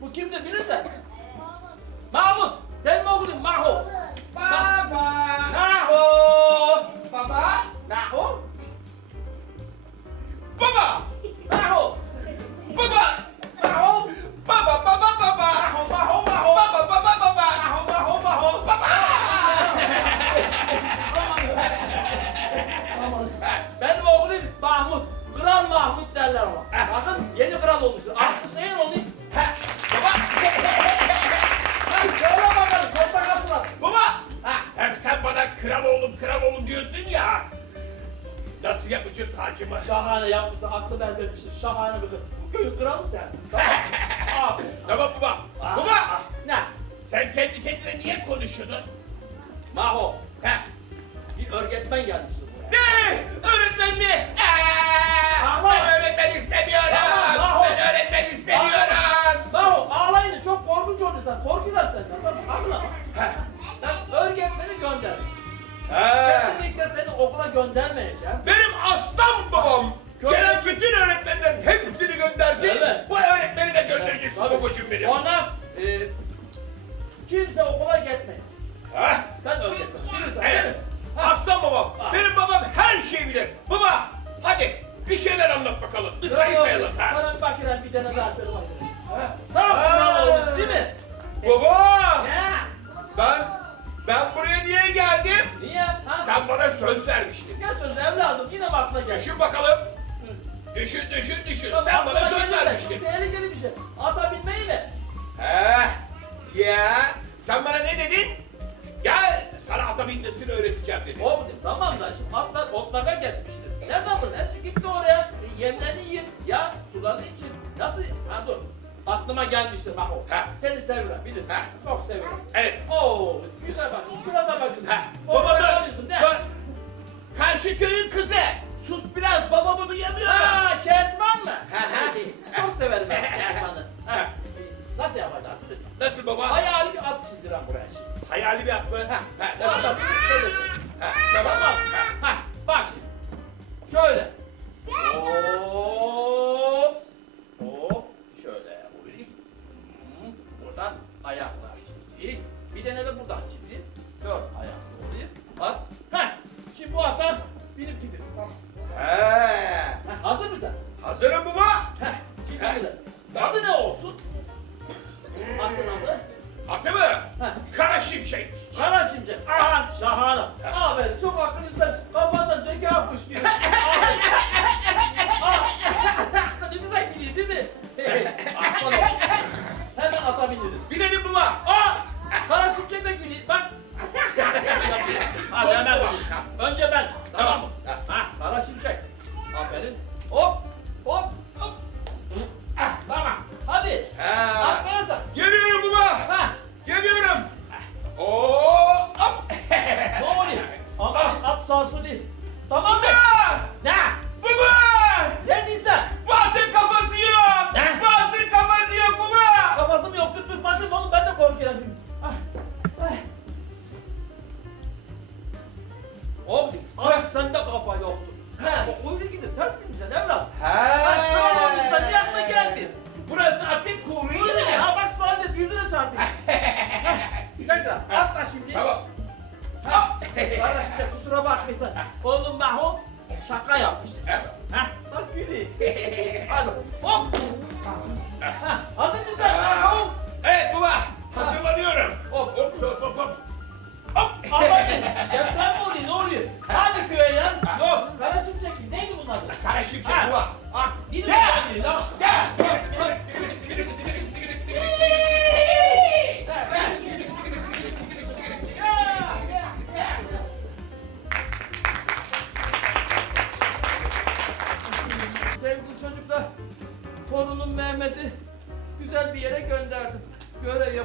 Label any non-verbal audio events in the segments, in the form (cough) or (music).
Bu kimdi bilirsen? Mahmut. Ben mi okudum? Baba. Tacımı? Şahane yapmışsın. Aklı benzemişsin. Şahane bir kız. Bu köyün kralı sensin. Tamam. (laughs) Aferin. Tamam baba. Ah, Baba. ah. Ne? Sen kendi kendine niye konuşuyordun? Maho. He. Bir öğretmen gelmişsin buraya. Ne? Öğretmen mi? Ee, Ama- ben öğretmen istemiyorum. Ama- Ben öğretmen istemiyorum. Maho ağlayınca çok korkunç oluyor sen. Korkuyorlar senden. He. Ben öğretmeni gönder. He. Kesinlikle seni okula göndermeyeceğim. Benim Ona e, kimse okula gitmeyecek. Ha? Ben değil mi? Evet. Ha. Aslan babam. Ha. Benim babam her şeyi bilir. Baba hadi bir şeyler anlat bakalım. Bir sayı Bravo. sayalım. Ha. Sana bir bakayım bir tane daha söyle bakayım. Ha. Olmuş değil mi? Baba Ya. ben ben buraya niye geldim? Niye? Ha? Sen bana söz vermiştin. Ne söz evladım yine mi aklına geldi? Düşün bakalım. Düşün düşün düşün. Sen bana söz vermiştin. Tehlikeli bir şey. Ya sen bana ne dedin? Gel sana ata binmesini öğreteceğim dedin. O tamam da şimdi atlar otlaka gitmiştir. Nereden bunun? Hepsi gitti oraya. E, Yemlerini yiyin. Ya sularını için. Nasıl? Ha dur. Aklıma gelmiştir bak o. Ha. Seni seviyorum bilirsin. Ha. Çok seviyorum. Evet. Oo, güzel bak. Şurada bakın. Ha. Orada Baba dur. dur. Karşı köyün kızı. Sus biraz babamı duyamıyorum. Ha, Kezban mı? Ha, ha. Çok severim ben (laughs) Kezban'ı. Nasıl yapacağız? Nasıl baba? Hayali bir at çizdiren buraya şimdi. Hayali bir at mı? Ha. Ha, Nasıl nasıl? yapayım? Ha, tamam. Tamam. Ha. Ha. Bak şimdi. Şöyle. Hop. Hop. Şöyle vurayım. Hı, Buradan ayaklar çizeyim. Bir tane de buradan çizeyim. Dört ayaklı olayım. Bak. Heh. Şimdi bu atan benim gibi. Tamam. He. Şahane. Aferin çok akıllısın. Kafandan zeka yapmış gibi. (laughs) Aferin. Aa, ne güzel gidiyor değil mi? Aslan ol. Hemen atabiliriz. Binelim baba. Aa! Kara Şimşek de gülüyor. Bak. (laughs) Hadi hemen. Önce ben.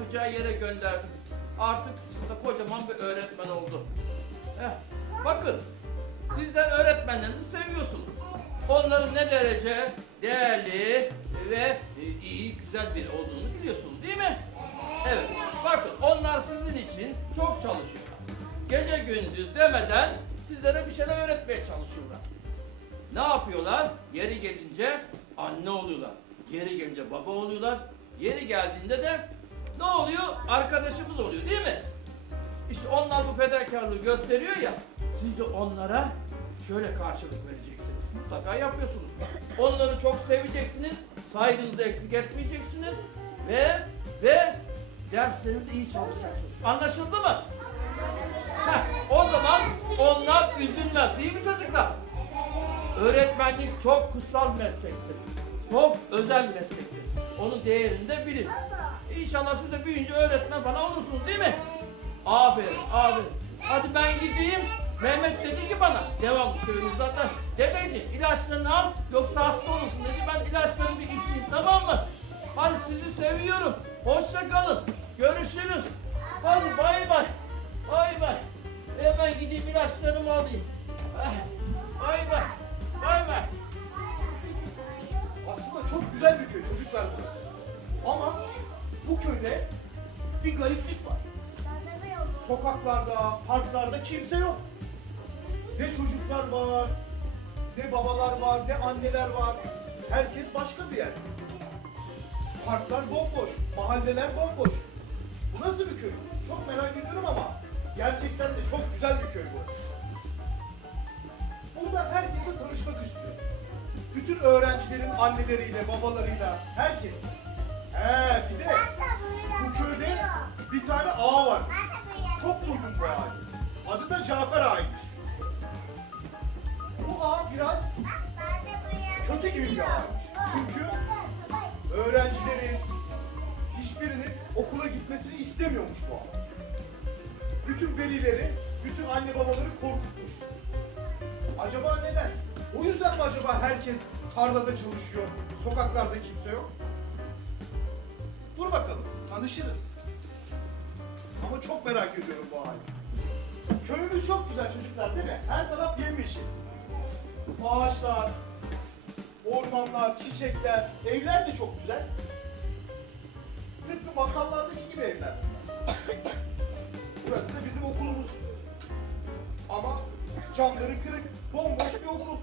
Yapacağı yere gönderdim. Artık işte kocaman bir öğretmen oldu. Heh, bakın, sizler öğretmenlerinizi seviyorsunuz. Onların ne derece değerli ve iyi, güzel biri olduğunu biliyorsunuz değil mi? Evet, bakın onlar sizin için çok çalışıyorlar. Gece gündüz demeden sizlere bir şeyler öğretmeye çalışıyorlar. Ne yapıyorlar? Yeri gelince anne oluyorlar. Yeri gelince baba oluyorlar. Yeri geldiğinde de ne oluyor? Arkadaşımız oluyor değil mi? İşte onlar bu fedakarlığı gösteriyor ya. Siz de onlara şöyle karşılık vereceksiniz. Mutlaka yapıyorsunuz. Onları çok seveceksiniz. Saygınızı eksik etmeyeceksiniz. Ve ve derslerinizi iyi çalışacaksınız. Anlaşıldı mı? Heh, o zaman onlar üzülmez değil mi çocuklar? Öğretmenlik çok kutsal meslektir. Çok özel meslektir. Onun değerini de bilin. İnşallah siz de büyüyünce öğretmen falan olursunuz değil mi? Aferin, aferin. Hadi ben gideyim. Mehmet dedi ki bana, devamlı söylüyorum zaten. Dedeciğim ilaçlarını al, yoksa hasta olursun dedi. Ben ilaçlarımı bir içeyim, tamam mı? Hadi sizi seviyorum. Hoşça kalın. Görüşürüz. Hadi bay bay. Bay bay. Hemen gideyim ilaçlarımı alayım. Bay bay. Bay bay. Aslında çok güzel bir köy çocuklar burası. Ama bu köyde bir gariplik var. Sokaklarda, parklarda kimse yok. Ne çocuklar var, ne babalar var, ne anneler var. Herkes başka bir yer. Parklar bomboş, mahalleler bomboş. Bu nasıl bir köy? Çok merak ediyorum ama gerçekten de çok güzel bir köy burası. Burada herkesle tanışmak istiyorum. Bütün öğrencilerin anneleriyle, babalarıyla, herkes. He bir de bu köyde bir tane ağa var. Çok duydum bu ağayı. Adı da Cafer ağaymış. Bu ağa biraz kötü gibi bir ağaymış. Çünkü öğrencilerin hiçbirinin okula gitmesini istemiyormuş bu ağa. Bütün velileri, bütün anne babaları korkutmuş. Acaba neden? O yüzden mi acaba herkes tarlada çalışıyor, sokaklarda kimse yok? Dur bakalım, tanışırız. Ama çok merak ediyorum bu hali. Köyümüz çok güzel çocuklar değil mi? Her taraf yemyeşil. Ağaçlar, ormanlar, çiçekler, evler de çok güzel. Tıpkı masallardaki gibi evler. Burası da bizim okulumuz. Ama camları kırık, bomboş bir okul.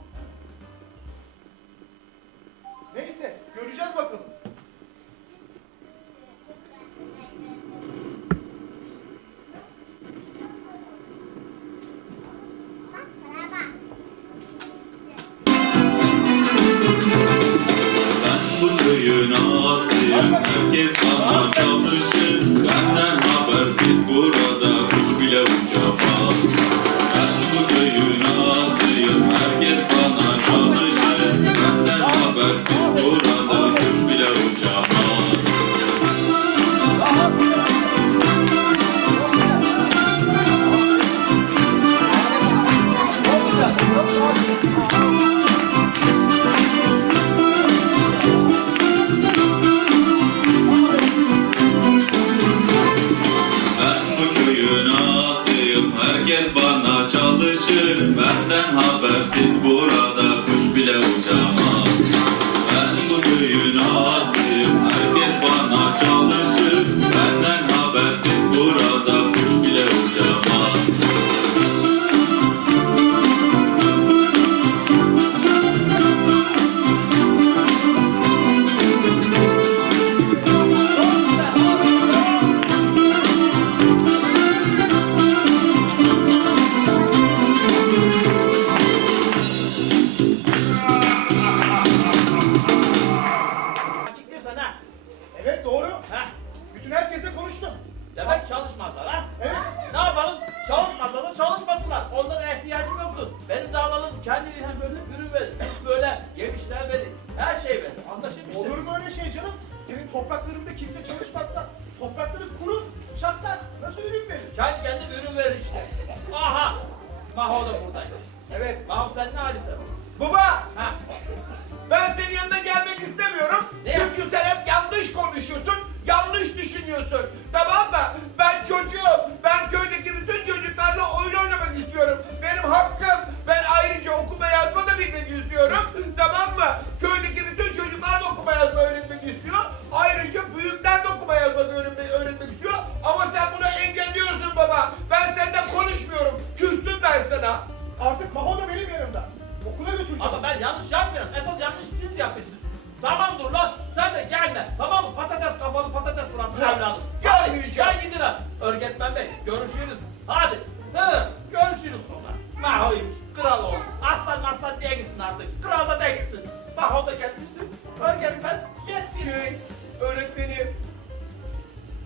Görüşürüz. Hadi. Hı. Görüşürüz sonra. Mahoymuş. Kral ol. Aslan aslan diye gitsin artık. Kral da diye gitsin. Maho da gelmişti. Özgerim ben. Yettirin. Öğretmenim.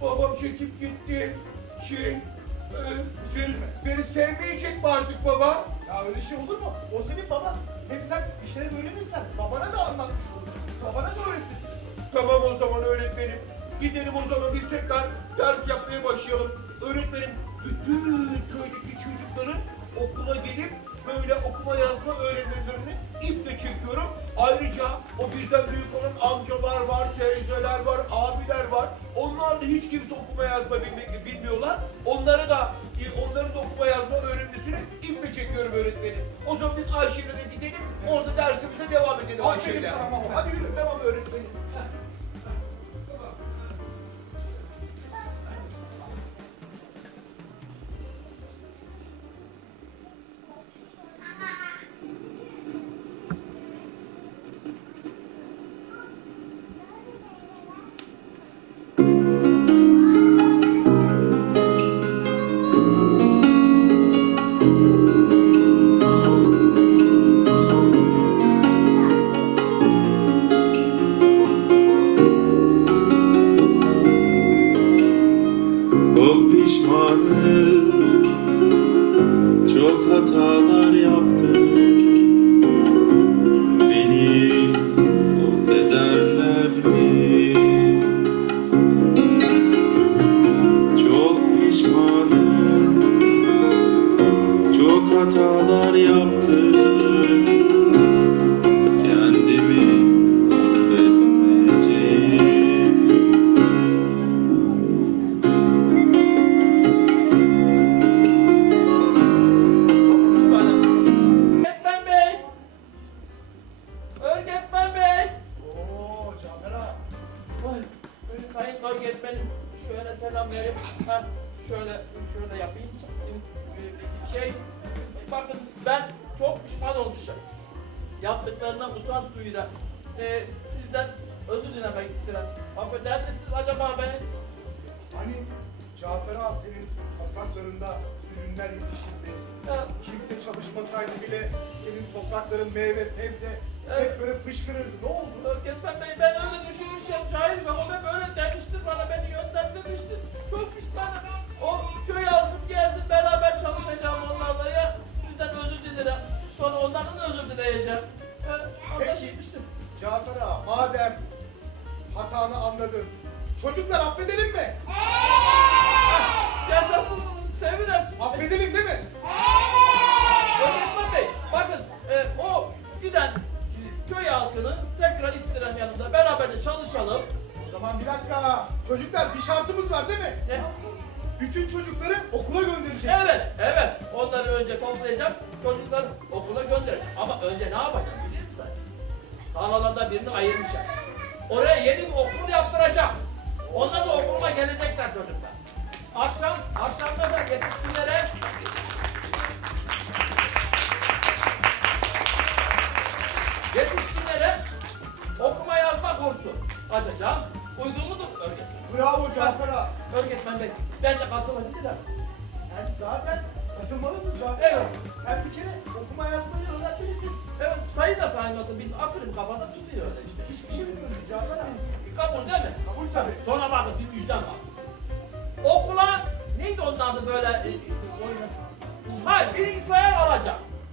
Babam çekip gitti. Şey. Üzülme. Beni sevmeyecek mi artık baba? Ya öyle şey olur mu? O senin baban. Hem sen bir şeyler öğrenirsen babana da anlatmış olursun. Babana da öğretirsin. Tamam o zaman öğretmenim. Gidelim o zaman biz tekrar ders yapmaya başlayalım. Öğretmenim bütün köydeki çocukların okula gelip böyle okuma yazma öğrenmelerini iple çekiyorum. Ayrıca o bizden büyük olan amcalar var, teyzeler var, ürünler yetişirdi. Kimse çalışmasaydı bile senin toprakların meyve, sebze Evet. hep böyle fışkırırdı. Ne oldu? Öğretmen Bey ben öyle düşünmüşüm. Cahil babam hep öyle demiştir bana beni yönlendirmiştir. Çok pişmanım. O köy halkım gelsin beraber çalışacağım onlarla ya. Sizden özür dilerim. Sonra onlardan da özür dileyeceğim. Ee, anlaşılmıştır. Cafer ağa madem hatanı anladın. Çocuklar affedelim mi? Yaşasın sevirim. Affedelim değil mi? Öğretmen Bey bakın e, o giden köy halkının tekrar istirham yanında beraber de çalışalım. O zaman bir dakika. Çocuklar bir şartımız var değil mi? Ne? Bütün çocukları okula göndereceğiz. Evet,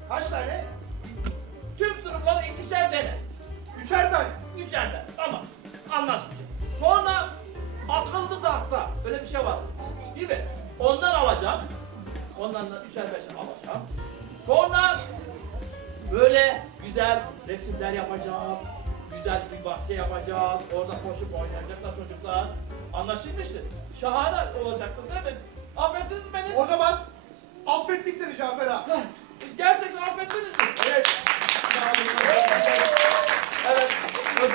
Kaç tane? Tüm sınıfları ikişer tane. Üçer tane. Üçer tane. Tamam. Anlaşmışız. Sonra akıllı tahta. Öyle bir şey var. Değil mi? Ondan alacağım. Ondan da üçer beşer alacağım. Sonra böyle güzel resimler yapacağız. Güzel bir bahçe yapacağız. Orada koşup oynayacaklar çocuklar. Anlaşılmıştır. Şahane olacaktır değil mi? Affettiniz beni. O zaman affettik seni Cafer ağa. Gerçekten affettiniz mi? Evet. Evet.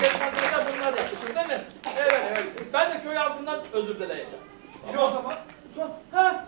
De bunlar yapmışım değil mi? Evet. Ben de köy halkından özür dileyeceğim. Bir o zaman. Son, ha?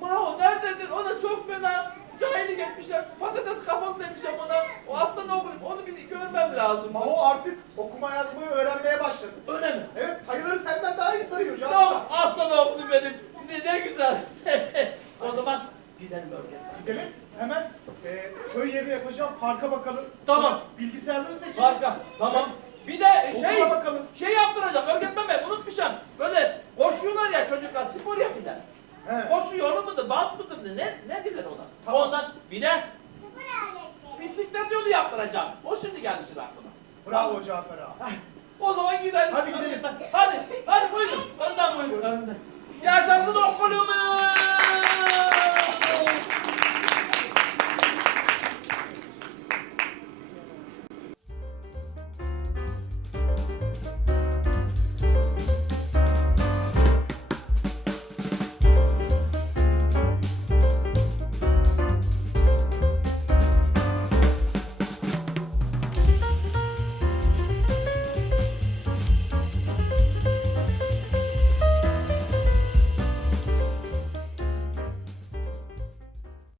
Mao nerededir? Ona çok fena cahillik etmişler. Patates kafalı demişler ona. O aslan oğlum. Onu bir görmem lazım. Maho artık okuma yazmayı öğrenmeye başladı. Öyle mi? Evet sayıları senden daha iyi sayıyor Cafer Tamam. Aslan oğlum benim. Ne, ne güzel. (laughs) o zaman Gidelim bölgeden. Gidelim. Hemen e, köy yerine yapacağım parka bakalım. Tamam. Bilgisayarları seçelim. Parka. Tamam. Bir de şey Okula bakalım. şey yaptıracağım. Öğretmen bey unutmuşum. Böyle koşuyorlar ya çocuklar spor yapıyorlar. He. Koşuyor onu mıdır, bant mıdır ne ne ne gider ona. Tamam. Ondan bir de bisiklet yolu yaptıracağım. O şimdi geldi şimdi aklıma. Bravo Cafer ağa. O zaman gidelim. Hadi gidelim. Hadi hadi buyurun. Önden buyurun. Önden. Yaşasın okulumuz!